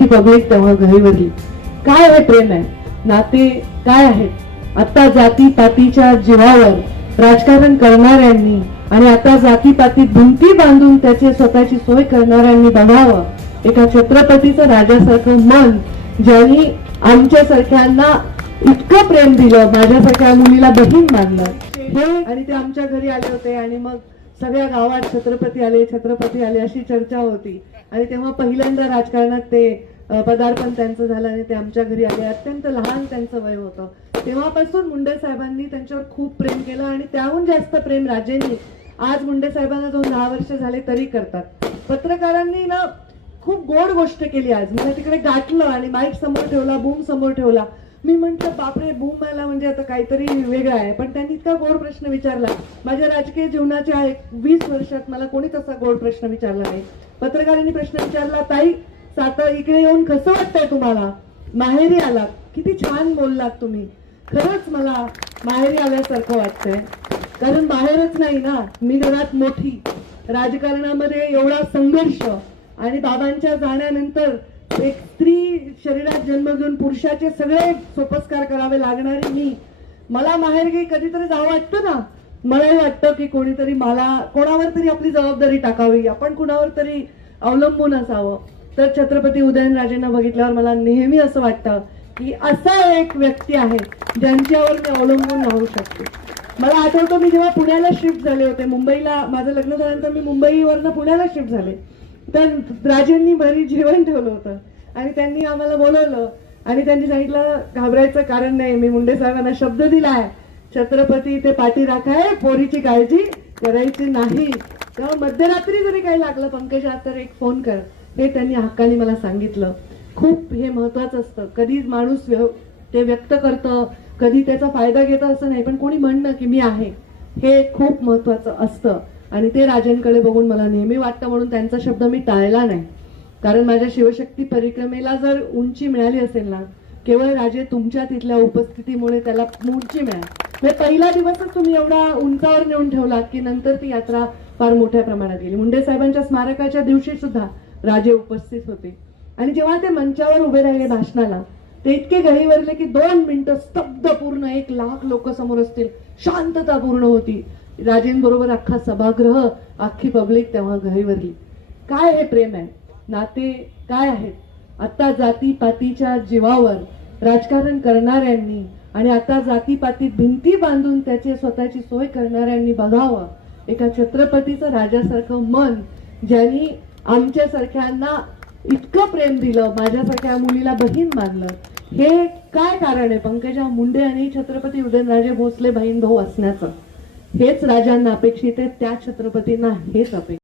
अख्खी पब्लिक तेव्हा घरीवरली काय हे प्रेम आहे? नाते काय आहेत? आता जाती पातीच्या जीवावर राजकारण करणाऱ्यांनी आणि आता जातीपातीत भिंती बांधून त्याची स्वतःची सोय करणाऱ्यांनी बघावं. एका छत्रपतीचं राजासारखं मन ज्यांनी आमच्यासारख्यांना इतकं प्रेम दिलं माझ्यासारख्या मुलीला बहीण मानलं हे आणि ते आमच्या घरी आले होते आणि मग सगळ्या गावात छत्रपती आले छत्रपती आले अशी चर्चा होती. आणि तेव्हा पहिल्यांदा राजकारणात ते पदार्पण त्यांचं झालं आणि ते आमच्या घरी आले. अत्यंत लहान त्यांचं वय होतं. तेव्हापासून मुंडे साहेबांनी त्यांच्यावर खूप प्रेम केलं आणि त्याहून जास्त प्रेम राजेंनी आज मुंडे साहेबांना जाऊन दहा वर्ष झाले तरी करतात. पत्रकारांनी ना खूप गोड गोष्ट केली आज. मला तिकडे गाठलं आणि माईक समोर ठेवला बूम समोर ठेवला. मी म्हंटल बापरे बूम आला म्हणजे आता काहीतरी वेगळं आहे. पण त्यांनी इतका गोड प्रश्न विचारला. माझ्या राजकीय जीवनाच्या एक वीस वर्षात मला कोणी तसा गोड प्रश्न विचारला नाही. पत्रकारांनी प्रश्न विचारला ताई साता इकडे येऊन कसं वाटतंय तुम्हाला? माहेरी आलात. किती छान बोललात तुम्ही. खरंच मला माहेरी आल्यासारखं वाटतंय. कारण बाहेरच नाही ना. मी घरात मोठी. राजकारणामध्ये एवढा संघर्ष आणि बाबांच्या जाण्यानंतर एक स्त्री शरीरात जन्म घेऊन पुरुषाचे सगळे सोपस्कार करावे लागणारी मी. मला माहेरगी कधीतरी जावं वाटतं ना? मलाही वाटतं की कोणीतरी मला कोणावर तरी आपली जबाबदारी टाकावी. आपण कुणावर तरी अवलंबून असावं. तर छत्रपती उदयनराजेंना बघितल्यावर मला नेहमी असं वाटतं की असा एक व्यक्ती आहे ज्यांच्यावर मी अवलंबून राहू शकते. मला आठवतं मी जेव्हा पुण्याला शिफ्ट झाले होते मुंबईला माझं लग्न झाल्यानंतर मी मुंबईवरनं पुण्याला शिफ्ट झाले. तर राजेंनी भरी जेवण ठेवलं होतं आणि त्यांनी आम्हाला बोलवलं आणि त्यांनी सांगितलं घाबरायचं कारण नाही मी मुंडे साहेबांना शब्द दिला आहे छत्रपती ते पाठी राखाय पोरीची काळजी करायची नाही. तेव्हा मध्यरात्री जरी काही लागलं पंकजा तर एक फोन कर. हे त्यांनी हक्काने मला सांगितलं. खूप हे महत्वाचं असतं. कधी माणूस व्यव- ते व्यक्त करतं कधी त्याचा फायदा घेतं असं नाही पण कोणी म्हणणं की मी आहे हे खूप महत्वाचं असतं. आणि ते राजांकडे बघून मला नेहमी वाटतं म्हणून त्यांचा शब्द मी टाळला नाही. कारण माझ्या शिवशक्ती परिक्रमेला जर उंची मिळाली असेल ना केवळ राजे तुमच्या तिथल्या उपस्थितीमुळे त्याला उंची मिळाली. म्हणजे पहिला दिवसच तुम्ही एवढा उंचावर नेऊन ठेवलात की नंतर ती यात्रा फार मोठ्या प्रमाणात गेली. मुंडे साहेबांच्या स्मारकाच्या दिवशी सुद्धा राजे उपस्थित होते. आणि जेव्हा ते मंचावर उभे राहिले भाषणाला ते इतके गळीवरले की दोन मिनिटं स्तब्ध पूर्ण एक लाख लोक समोर असतील. शांतता पूर्ण होती. राजेंबरोबर अख्खा सभागृह अख्खी पब्लिक तेव्हा गळीवरली काय हे प्रेम आहे? नाते काय आहेत? आता जाती पातीच्या जीवावर राजकारण करणाऱ्यांनी आणि आता जातीपातीत भिंती बांधून त्याची स्वतःची सोय करणाऱ्यांनी बघावं. एका छत्रपतीचं राजासारखं मन ज्यांनी आमच्यासारख्यांना इतकं प्रेम दिलं माझ्यासारख्या मुलीला बहीण मानलं. हे काय कारण आहे? पंकजा मुंडे आणि छत्रपती उदयनराजे भोसले बहीण भाऊ असण्याचं. हेच राजांना अपेक्षित आहे त्या छत्रपतींना हेच अपेक्षित